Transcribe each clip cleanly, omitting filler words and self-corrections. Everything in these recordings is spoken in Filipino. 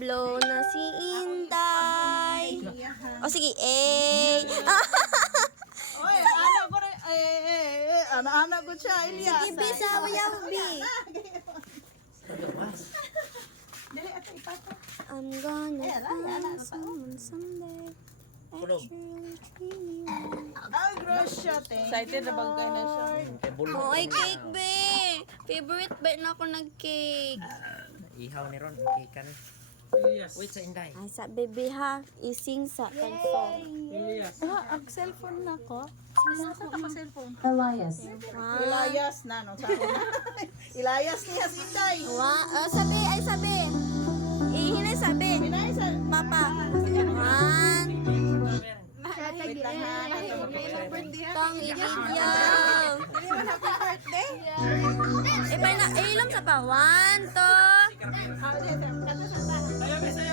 Blow na si Inday. O sige, Oy, anak ko rin. Anak ko siya, Elias. Sige, B, sawayaw, B. Dali, ato ipato. I'm gonna find someone someday. Ay, grosya, excited na bang kayo na siya? Oh, ay cake, B. Favorite ba na ako nag-cake? Ihaw ni Ron, ikan. Elias. Wait sa Inday. Ay, sa baby ha, ising sa kanson. Elias. Ang cellphone na ko. Saan ako cellphone? Elias. Ilayas na, no? Sabi na. Ilayas niya si Inday. Sabi, ay sabi. Hinay sabi. Inay, sa... Papa. One. Wait lang ha. Tong ilidya. Hindi mo happy birthday? Ilam sa pa. One, two.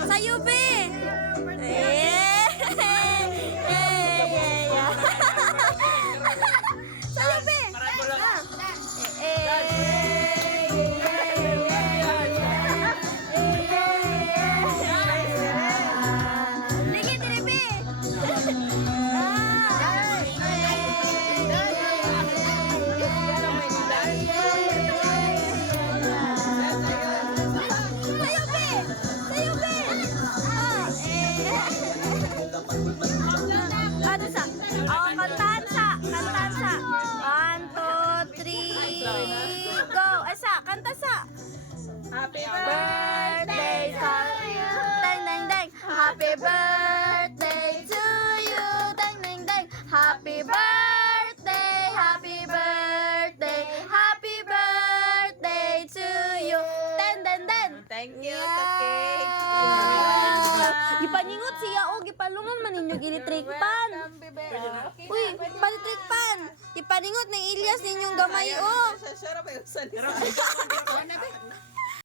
Sayo, be. Sayo, be. Lagi, tiri, be. Sayo, be. Sayo, be. Ano sa? Oh, kantahan sa. Kantahan sa. 1, 2, 3, go. Asa, kanta sa. Happy Birthday to you. Dang, dang, dang. Happy birthday to you. Dang, dang, dang. Happy birthday. Happy birthday. Happy birthday to you. Dan, dan, dan. Thank you sa cake. Gipaningot siya o gipalungan man ninyo ginitrikpan. Uy, panitrikpan. Gipaningot ng Elias ninyong gamay o. Sarap yung sanisa.